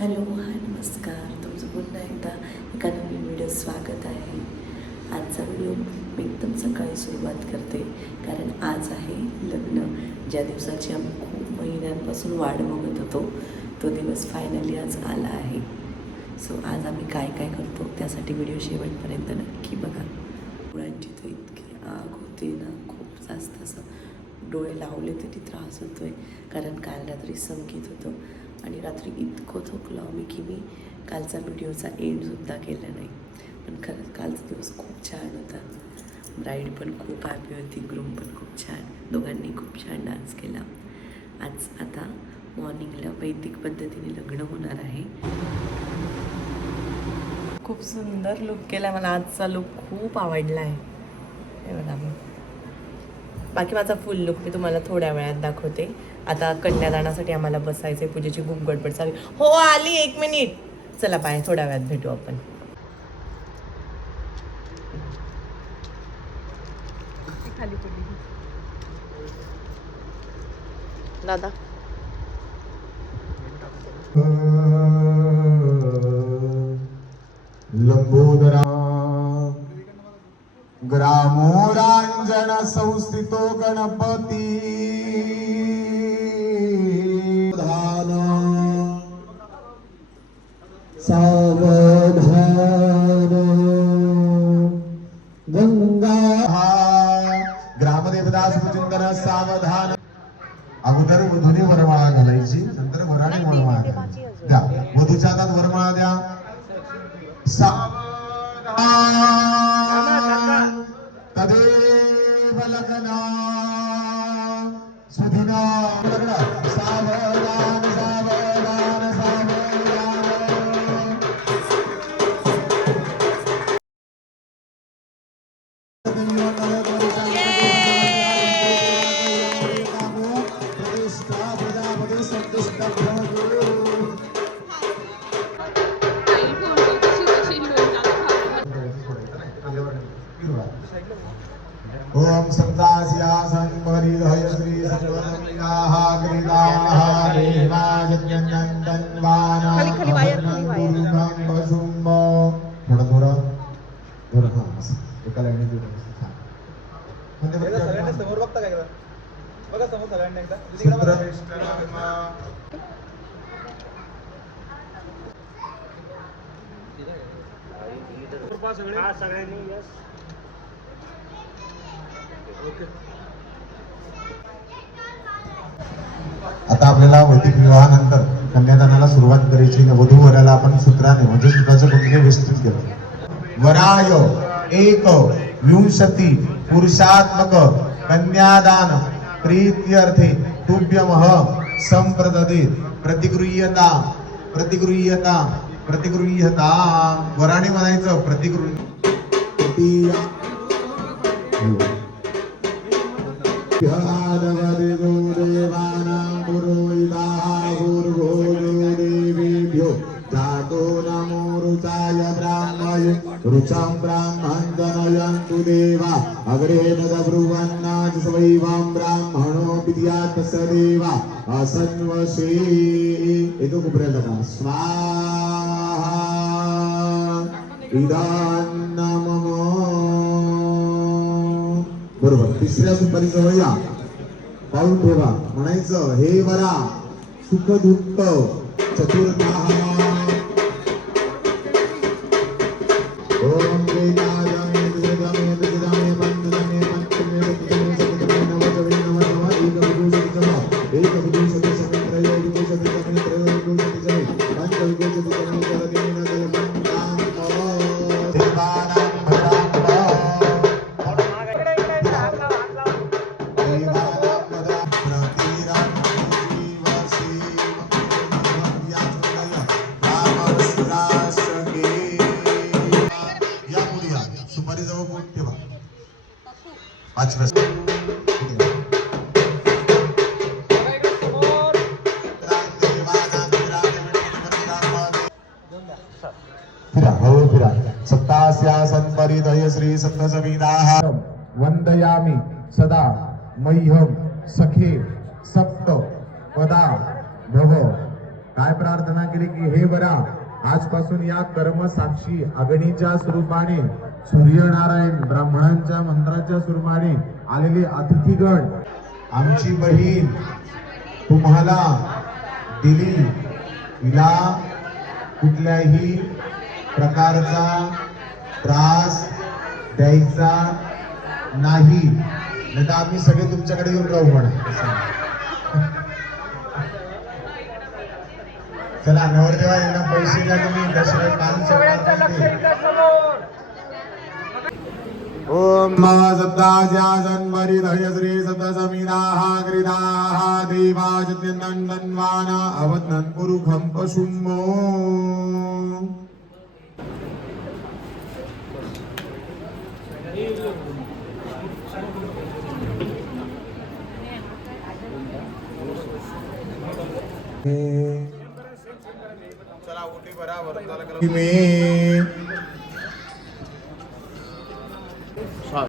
Hello hi नमस्कार, तुमचं पुन्हा एकदा एका नवीन व्हिडिओ स्वागत आहे. आजचा व्हिडिओ मी एकदम सकाळी सुरुवात करते, कारण आज आहे लग्न, ज्या दिवसाची आम्ही खूप महिन्यांपासून वाट बघत होतो. तो दिवस फायनली आज आला आहे. सो आज आम्ही काय काय करतो त्यासाठी व्हिडिओ शेवटपर्यंत नक्की बघा. डोळ्यांची तर इतकी आग होते ना, खूप जास्त असं डोळे लावले तरी त्रास होतो आहे, कारण काल रात्री संगीत होतं आणि रात्री इतकं थकलो आम्ही की मी कालचा व्हिडिओचा एंडसुद्धा केला नाही. पण खरंच कालचा दिवस खूप छान होता. ब्राईड पण खूप हॅपी होती, ग्रूम पण खूप छान, दोघांनी खूप छान डान्स केला. आज आता मॉर्निंगला वैदिक पद्धतीने लग्न होणार आहे. खूप सुंदर लुक केला, मला आजचा लुक खूप आवडला आहे. हे बघा, मी बाकी माझा फुल लुक मी तुम्हाला थोड्या वेळात दाखवते. आता कन्यादानासाठी आम्हाला बसायचं आहे, पूजेची खूप गडबड चालू. हो आली, 1 मिनिट. चला बाय, थोड्या वेळात भेटू आपण. दादा लंबोदरा ग्रामोरांजन संस्थितो गणपती धान सावधान गंगा ग्रामदेवदास चिंतन सावधान. अगोदर वधूने वरमाळा घालायची, नंतर वराने वरमाळा द्या. वधूच्या हातात वरमाळा द्या. तदेव लग्ना सुधिना सावधान सावधान सावधान. ओम सप्तास्यासन परिधय श्री सर्वमंगलाः ग्रीदाः देवाजन्यन्तन्वाना खाली वायर शुंभ थोडं हां एका लाईनीत सगळ्यांनी समोर बघता काय बघा समोर सगळ्यांनी एकदा सगळ्यांनी यस. आता आपल्याला वैदिक विवाहानंतर कन्यादानाला सुरुवात करायची. वधू वराला आपण सूत्राने म्हणजे सूत्राचं कुंडली विस्तृत केलं. वराय एक विंशती पुरुषात्मक कन्यादान प्रीत्यर्थे तुभ्यमः संप्रदते प्रतिगृह्यता प्रतिगृह्यता प्रतिगृह्यता. वराने म्हणायचं प्रतिगृह्य. देवानां पुरोहिताः भूर्भो देवेभ्यो जातो नमो रुचाय ब्राह्मणे रुचां ब्राह्मणं जनयन्तु देवा अग्रेण ब्रुवन्नाथ स्वैवां ब्राह्मणो विद्यात् स देवा असन्वशे. एक कुबरेला का स्वाहा इदान्नमः. बरोबर. तिसऱ्या सुपारीजवळ या, पाऊल ठेवा, म्हणायचं हे वरा सुख दुःख चतुर्था ओम सत्तास्यासन परिधय श्री सप्तसविदाः वंदयामि सदा मह्यम सखे सप्त पदा भव काय प्रार्थना केली की हे बरा आजपासून या कर्म साक्षी अग्नीच्या स्वरूपाने सूर्यनारायण ब्राह्मणांच्या मंत्राच्या स्वरूपाने आलेले अतिथीगण आमची बहीण तुम्हाला दिली, तिला कुठल्याही प्रकारचा त्रास द्यायचा नाही, नाही तर आम्ही सगळे तुमच्याकडे येऊन राहू म्हणा. चला नवरदेवा यांना पैसे द्या तुम्ही, त्याशिवाय काम सोडणार. ओम सप्ताज्या जन्मरि धयश्री सप्त समीराः कृताः देवाजन्यन्दन्वान अवदन् पुरुखं पशुम्मो. चला उठी बराबर